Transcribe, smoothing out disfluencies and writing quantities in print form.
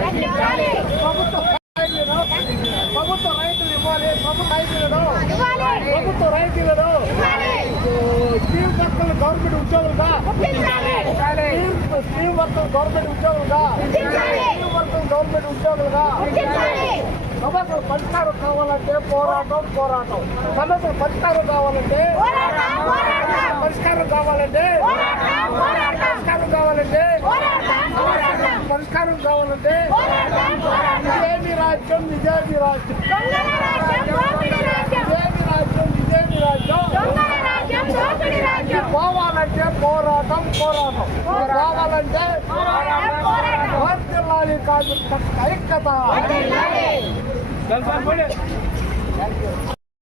కట్టుబాట్లను ప్రభుత్వ రైతులు ఇవ్వాలి. ప్రభుత్వ రైతులను స్టీమ్ వర్కర్లు గవర్నమెంట్ ఉద్యోగులుగా స్టీమ్ వర్కర్లు గవర్నమెంట్ ఉద్యోగులుగా సమస్యలు పరిష్కారం కావాలంటే పోరాటం. సమస్యలు పరిష్కారం కావాలంటే ఇదేమి రాజ్యం ఇదేమి రాజ్యం పోవాలంటే పోరాటం రావాలంటే వర్ధిల్లాలి కార్మిక ఐక్యత.